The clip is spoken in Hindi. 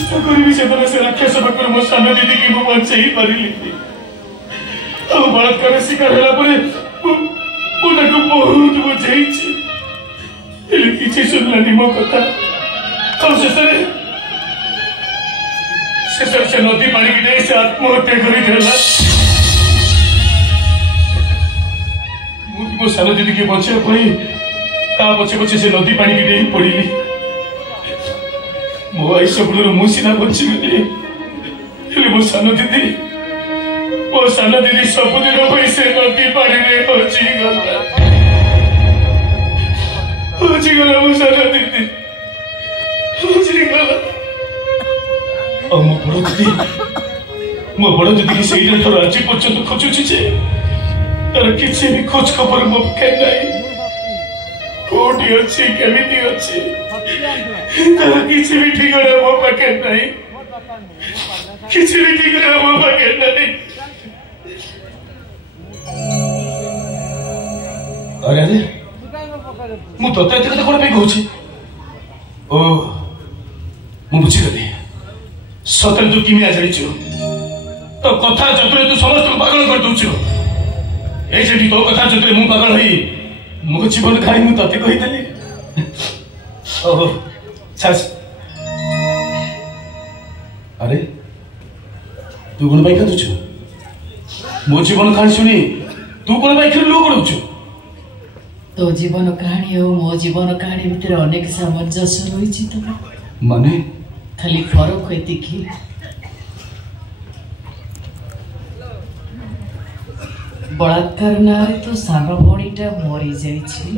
चेष्टा करी से राक्षस पाखर मो सान दीदी की मु बचाई पारिली बलात्कार शिकार है बहुत बुझाई किसी शुणलानी मो कथा शेष से नदी पानी की नहीं से आत्महत्या कर मो सान दीदी की बचाई पचे पचे से नदी पानी की नहीं पड़ी मो आई सब मुसीना बचीगली मो सान दीदी सबुदिन से नदी पानी हजिगला मो सान दीदी हजिगला मो बड़ दीदी की सही थर आज पर्यंत खोजुची तार किसी भी खोज खबर मो पाखे नहीं कोटी अच्छी केमिटी अच्छी तार किसी भी ठिकाना मो पाखे नहीं किसी भी ठिकाना मो पाखे नहीं अरे अरे मु तते एते कथा कोन पे कहूची ओ मु बुझिगली सतरे तू किमिया जानिछु तो कथा जतरे तू समस्त पागल कर दउछु ए जेठी तो कथा जतरे मु पागल हई मो जीवन कहानी मु तते कहि देली ओहो छास अरे तू कोन बाई कादुछु मो जीवन कहानी सुनी तू कोन बाई खेल लो करउछु तो जीवन कहानी और मो जीवन कहानी भितर अनेक सामंजस्य रही तो माने खाली फरक एति कि बलात्कार नारे तो सान भौणीटा मरी जाइछि।